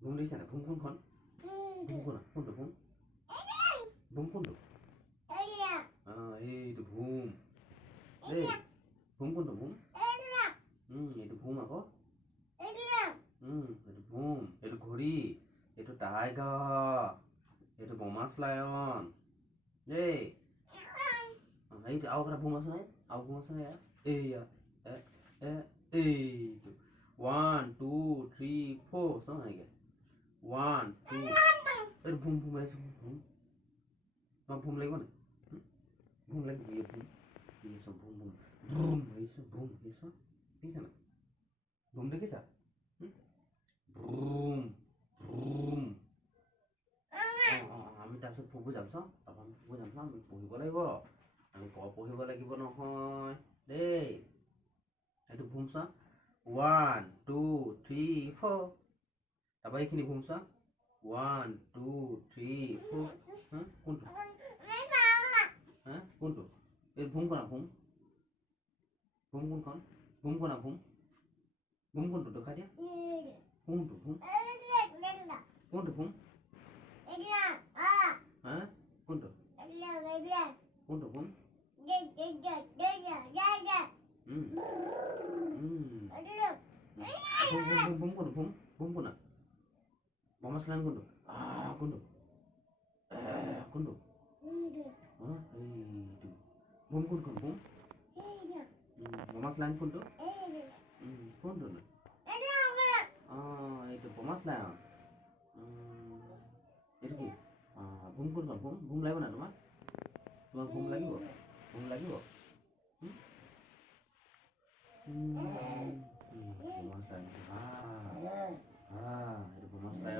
ভুম দেখিছা নাই ভুম কোনখন ভুম কোনটো ভুম ভুম কোনটো এইটো ভুম দেই ভুম কোনটো ভুম এইটো ভুম আকৌ এইটো ভুম এইটো ঘড়ী এইটো টাইগাৰ এইটো বমাছ লায়ন দেই এইটো আৰু এটা ভুম আছে নাই আৰু ভুম আছে নাই এইয়া এইটো 1 2 3 4 চাওঁ এনেকৈ 1 2 এইটো ভুম ভুম আহিছে ভুম তোমাক ভুম লাগিব নাই ভুম লাগিব এই ভুম দেখিছ ভুম ভুম ভুম আহিছোঁ ভুম দেখিছ দেখিছা নাই ভুম দেখিছা ভুম ভুম আমি তাৰপিছত ফুৰিব যাম চাওঁ তাৰপৰা আমি ফুৰিব যাম চাওঁ আমি পঢ়িব লাগিব আমি পঢ়িব লাগিব নহয় দেই এইটো ভুম চোৱা 1 2 3 4 তাৰপৰা এইখিনি ভুম চোৱা 1 2 3 4 কোনটো কোনটো এই ভুম কোনা ভুম ভুম কোনখন ভুম কোনা ভুম ভুম কোনটো দেখাই দিয়া কোনটো ভুম কোনটো ভুম কোনটো কোনটো ভুম ভুম কোনটো ভুম ভুম কোনা বমাছ লাইন কোনটো কোনটো কোনটো এইটো ভুম কোনখন ভুম বমাছ লাইন কোনটো কোনটো এইটো বমাছ লাইন এইটো কি ভুম কোনখন ভুম ভুম লাগিব না তোমাক তোমাক ভুম লাগিব ভুম লাগিব বমাছ লাইন এইটো বমাছ লাইন